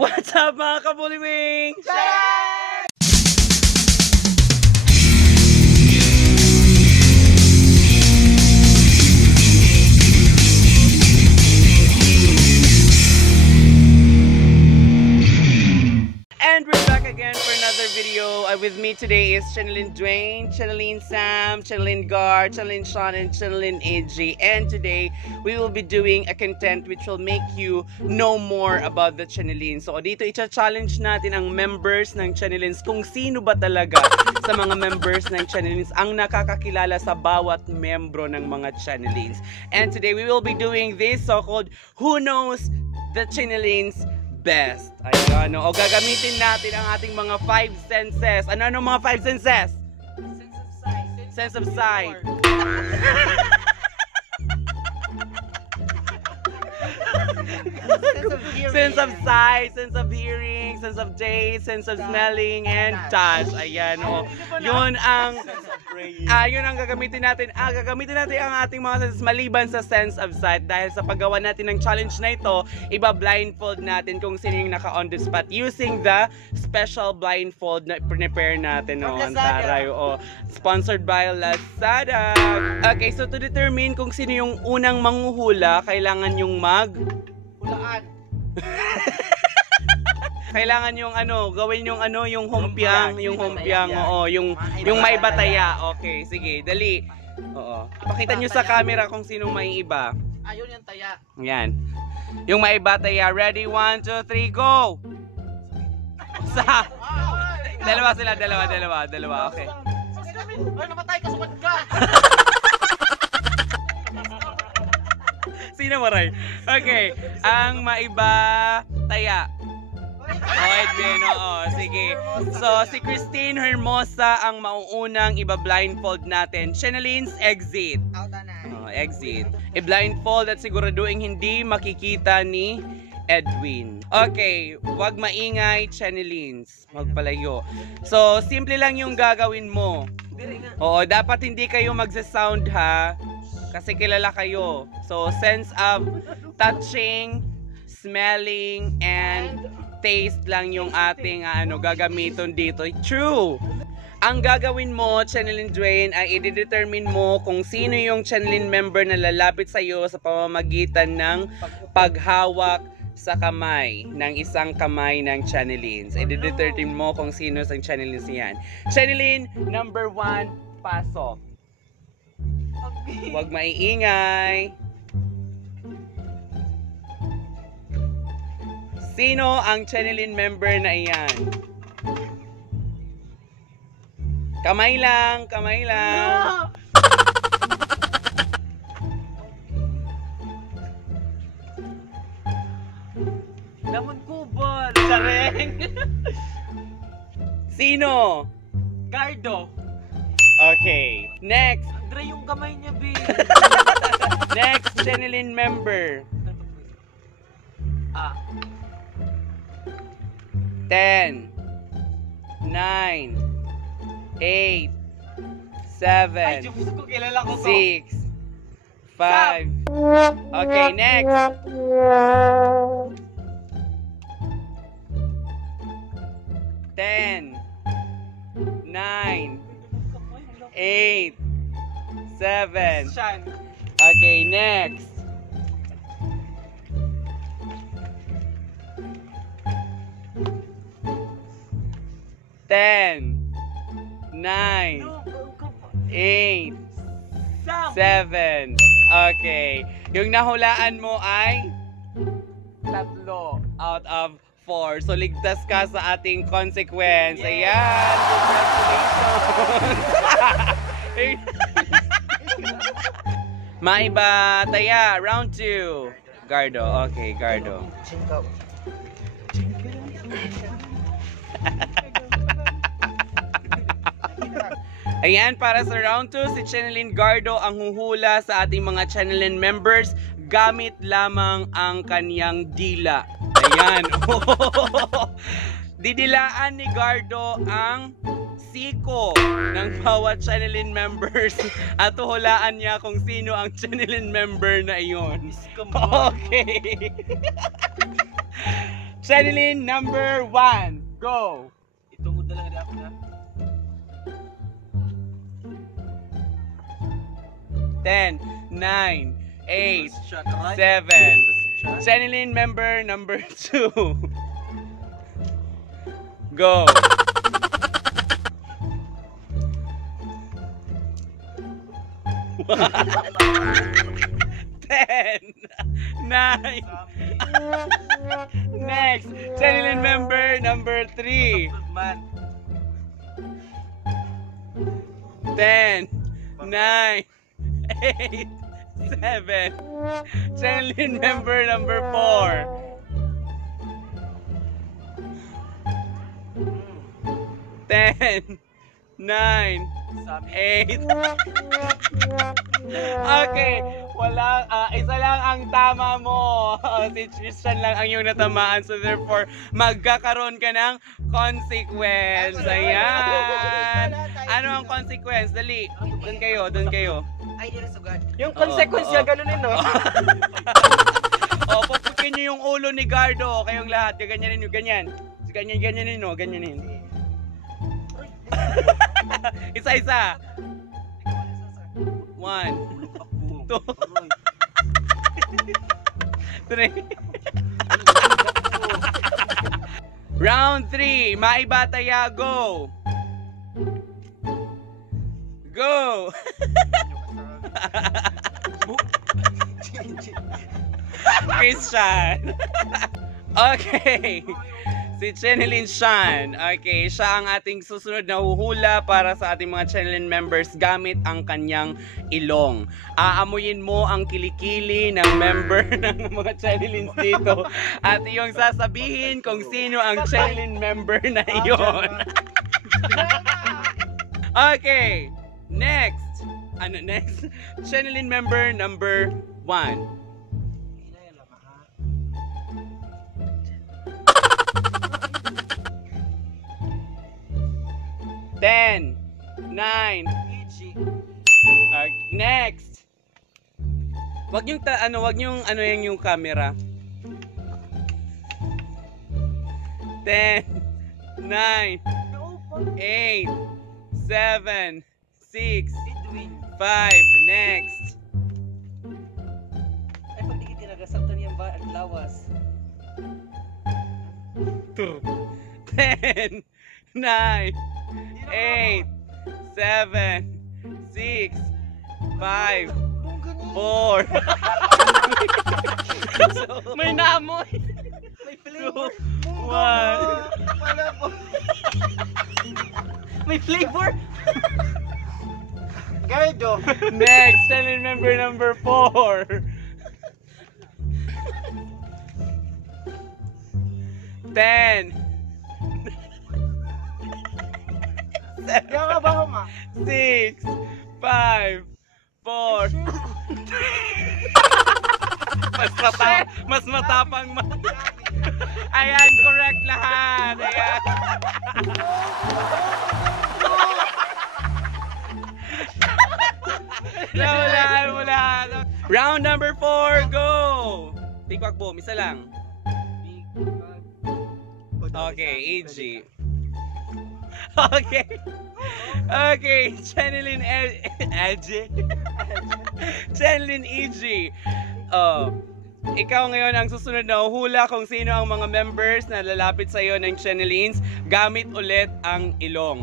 What's up mga kabuliwing? And we're back again for another video. With me today is Channeline Dwayne, Channeline Sam, Channeline Gar, Channeline Sean, and Channeline AG. And today, we will be doing a content which will make you know more about the Channelines. So dito, i-challenge natin ang members ng Channelines kung sino ba talaga sa mga members ng Channelines ang nakakakilala sa bawat membro ng mga Channelines. And today, we will be doing this so-called Who Knows the Channelines Best. Ayan, o gagamitin natin ang ating mga 5 senses. Ano mga 5 senses? Sense of sight. Sense of sight, sense of hearing, sense of taste, sense of smelling, and touch. Ayan, o. Yun ang gagamitin natin. Gagamitin natin ang ating mga senses maliban sa sense of sight. Dahil sa paggawa natin ng challenge na ito, iba-blindfold natin kung sino yung naka-on the spot using the special blindfold na prepare natin. O, ang taray. O, sponsored by Lazada. Okay, so to determine kung sino yung unang manghuhula, kailangan yung hulaan. Kailangan yung gawin yung yung humpiang, oo, yung maibataya. Okay, sige, dali. Oo. Pakita nyo sa camera kung sinong maiiba. Ayun yung taya. Yan. Yung maibataya. Ready? 1, 2, 3, go! Dalawa sila, dalawa. Okay. Ay, namatay ka, sumad ka! Sino maray? Okay. Ang maibataya. Edwin, oo. Sige. So, si Christine Hermosa ang mauunang iba-blindfold natin. Channelines, exit. Exit. I-blindfold at siguraduhin hindi makikita ni Edwin. Okay. Huwag maingay, Channelines. Magpalayo. So, simple lang yung gagawin mo. Oo, dapat hindi kayo magsa-sound ha. Kasi kilala kayo. So, sense of touching, smelling, and taste lang yung ating gagamiton dito. True! Ang gagawin mo, Channeline Dwayne, ay i-determine mo kung sino yung Channeline member na lalapit sa'yo sa pamamagitan ng paghawak sa kamay, ng isang kamay ng Channelines. I-determine mo kung sino sa Channelines yan. Channeline, number 1, pasok. Huwag maiingay. Sino ang Channeline member na iyan? Kamay lang. Lamon kubol. Sareng. Sino? Gardo. Okay. Next. Andre yung kamay niya, B. Next Channeline member. 10, 9, 8, 7, 6, 5. Okay, next. 10, 9, 8, 7. Okay, next. 10, 9, 8, 7. Okay. Yung nahulaan mo ay 3 out of 4. So, ligtas ka sa ating consequence. Yeah. Ayan. Congratulations. Maiba. Taya. Round 2. Gardo. Okay, Gardo. Ayan, para sa round 2, si Channeline Gardo ang huhula sa ating mga Channeline members gamit lamang ang kanyang dila. Ayan. Didilaan ni Gardo ang siko ng bawat Channeline members at huhulaan niya kung sino ang Channeline member na iyon. Okay. Channeline number 1. Go! Itungod na lang ako na. 10, 9, 8, Shot, right? 7. Channeline member number 2. Go! Ten, 9. Next, Channeline member number 3. Man. 10, 9, 8, 7. Channeline member number 4. 10, 9, 8. Okay, wala, isa lang ang tama mo. Si Tristan lang ang iyong natamaan. So therefore, magkakaroon ka ng consequence. Ayan. Ano ang consequence? Dali. Doon kayo, doon kayo. Ay, di na sugad. Yung consequence niya, ganunin, no? O, pupukin nyo yung ulo ni Gardo. Kayong lahat, gaganyanin nyo, ganyan. Ganyanin nyo, ganyanin. Isa-isa. 1, 2, 3. Round 3, Maibataya, go! Go! Christian. Okay. Si Channeline Shan. Okay, siya ang ating susunod na huhula para sa ating mga Channeline members gamit ang kanyang ilong. Aamuyin mo ang kilikili ng member ng mga Channelines dito at iyong sasabihin kung sino ang Channeline member na iyon. Okay, next. Ano next? Channeline member number 1. 10, 9. Next. Wag yung ano yung camera. 10, 9, 8, 7, 6, 5. Next. Ay, pag di kita nagasaktan yan ba? Ang lawas. 10, 9, 8, 7, 6, 5, 4. May naamoy. May flavor. 1. Wala po. May flavor. Gardo. Next, channel member number 4. 10. Yung nga ba ma? 6, 5, 4. Mas matapang Ayan, correct lahat. Ayan. Nahulaan mo lahat. Round number 4, go! Tikwak boom, isa lang. Okay, EG. Okay. Okay, Channeline EG. Channeline EG. Oh. Ikaw ngayon ang susunod na uhula kung sino ang mga members na lalapit sa iyo ng Channelines gamit ulit ang ilong.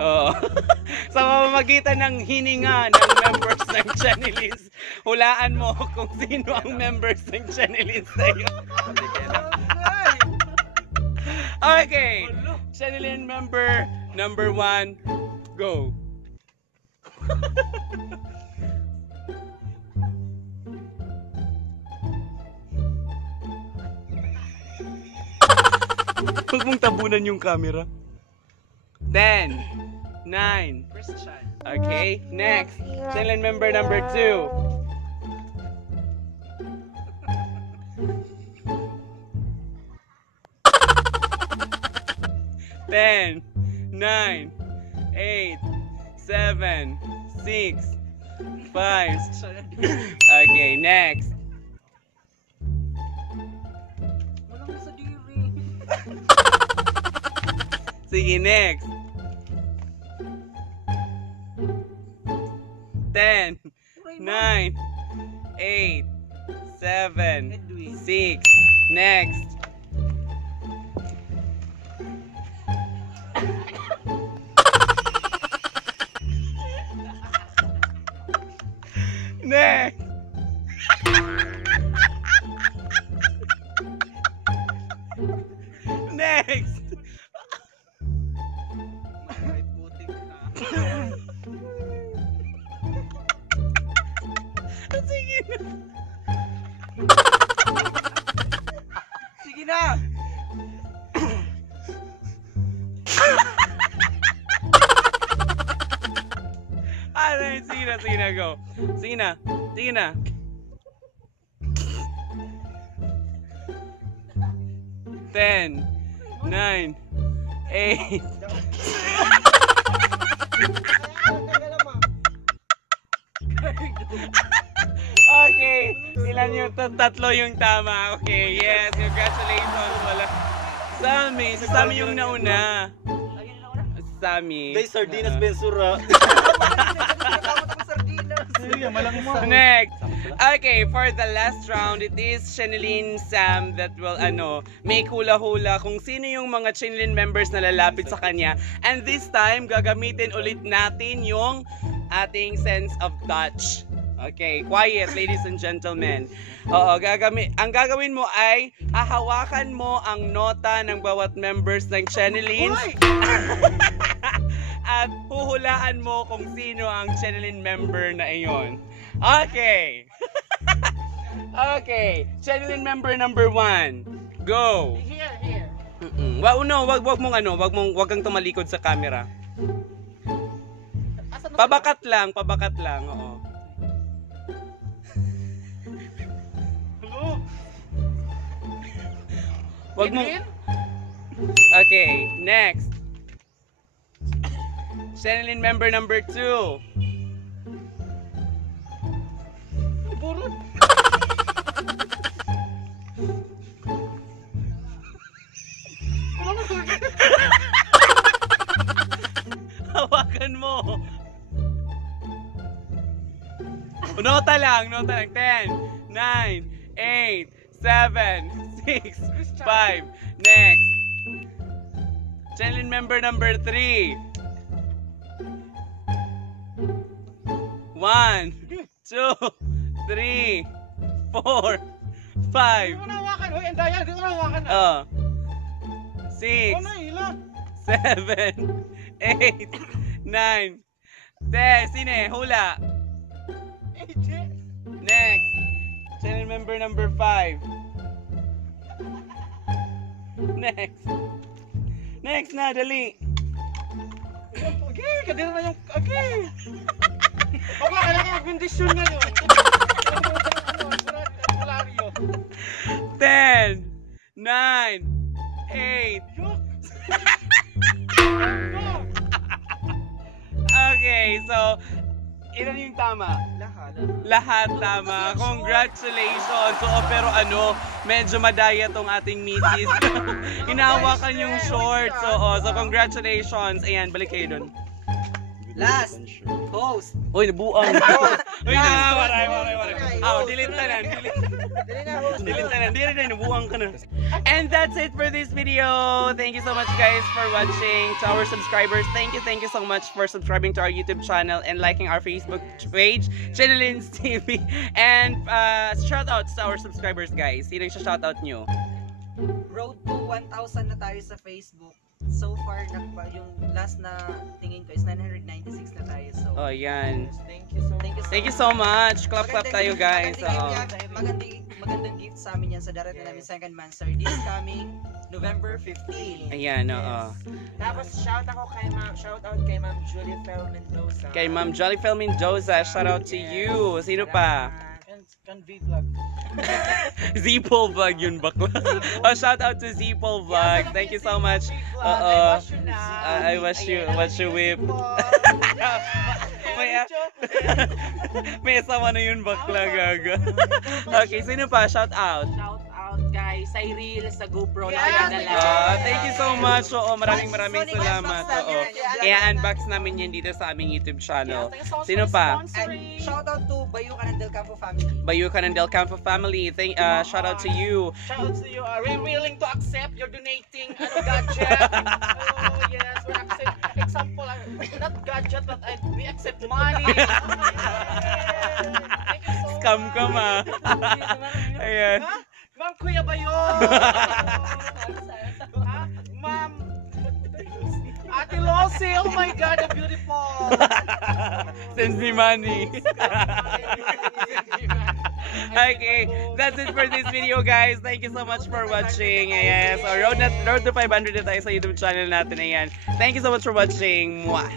Oo. Sa pamamagitan ng hininga ng members ng Channelines, hulaan mo kung sino ang members ng Channelines sa iyo. Okay. Channeline member number 1, go. Huwag mong tabunan yung camera. 10, 9. Okay, next. Channeline member number 2. 10, 9, 8, 7, 6, 5. Okay, next. Sige, next. 10, 9, 8, 7, 6. Next. Next. Next. May putik ka. Sige na. Sige na! Sige na, sige na, go. Sige na, sige na. Ten, 9, 8. Okay, ilan yung tatlo yung tama? Okay, yes, congratulations. Wala. Sammy, si Sammy yung nauna. Ayun na una. Si Sammy. Day sardinas bensura. Sige, malang mo. Next. Okay, for the last round, it is Channeline Sam that will make hula-hula kung sino yung mga Channeline members na lalapit sa kanya. And this time, gagamitin ulit natin yung ating sense of touch. Okay, quiet, ladies and gentlemen. Oo, ang gagawin mo ay hahawakan mo ang nota ng bawat members ng Channeline. At huhulaan mo kung sino ang Channeline member na iyon. Okay. Okay. Channeline member number 1. Go. Here. Wag kang tumalikod sa camera. Pabakat lang, oo. Wag mo. Okay, next. Channeline member number 2. Hawakan mo. Nota lang. 10, 9, 8, 7, 6, 5. Next. Channeline member number 3. 1, 2, 3, 4, 5. Hoy, andaya, dito na hawakan. 6, Ano ila? 7, 8, 9, 10. Sine, hula. AJ. Next. Channel member number 5. Next. Next na, dali. Okay, kadira na yung okay. Baka kailangan yung kondisyon ngayon. Malario. 10, 9, 8. Okay, so, ilan yung tama? Lahat tama. Congratulations. Oo, pero medyo madaya tong ating misis. Inahawakan yung shorts. Oo, so congratulations. Ayan, balik kayo dun. Last. Host. Uy, nabuang. Uy, maray. Delete na lang. Delete na lang. Delete na, nabuang ka na. And that's it for this video. Thank you so much guys for watching. To our subscribers, thank you so much for subscribing to our YouTube channel and liking our Facebook page, Channelines TV. And shoutouts to our subscribers guys. Sino yung shoutout nyo? Road to 1,000 na tayo sa Facebook. So far, yung last na tingin ko is 996 na tayo. So, Oh, yan. Thank you Thank you so much. so much. Clap tayo guys. Magandang gift sa amin yan sa darating namin second Mansar this coming November 15. Ayan, oo. Tapos shout out kay Ma'am Julie Fel Mendoza. Kay Ma'am Jolly Fel Mendoza, shout out to you. Sino pa? Kan V-Vlog. Zipol Vlog yun, bakla. Oh, shout out to Zipol Vlog. Thank you so much. I wish you whip. May asawa na yun, bakla, gaga. Okay, sino pa? Shout out. Shout out guys kay Cyril sa GoPro na Yeah, pinadala. Thank you so much. Oo, maraming Sonic salamat. Xbox Oo. namin. Kaya unbox namin yan dito sa aming YouTube channel. Thank you so much Sino for pa? sponsoring. Shoutout to Bayukan and Del Campo family. Bayukan and Del Campo family. Shout out to you. Shout out to you. We're willing to accept your donating gadget. Oh yes, we accept. Example, not gadget, but we accept money. Thank you so Scam ka much. Ayan. Ha? Ma'am, kuya ba yun? Ha? Ma'am, Ate Losie, oh my God, you're beautiful. Send me money. Okay, that's it for this video, guys. Thank you so much for watching. Ayan, so road to 500 na tayo sa YouTube channel natin. Ayan. Thank you so much for watching. Mwah!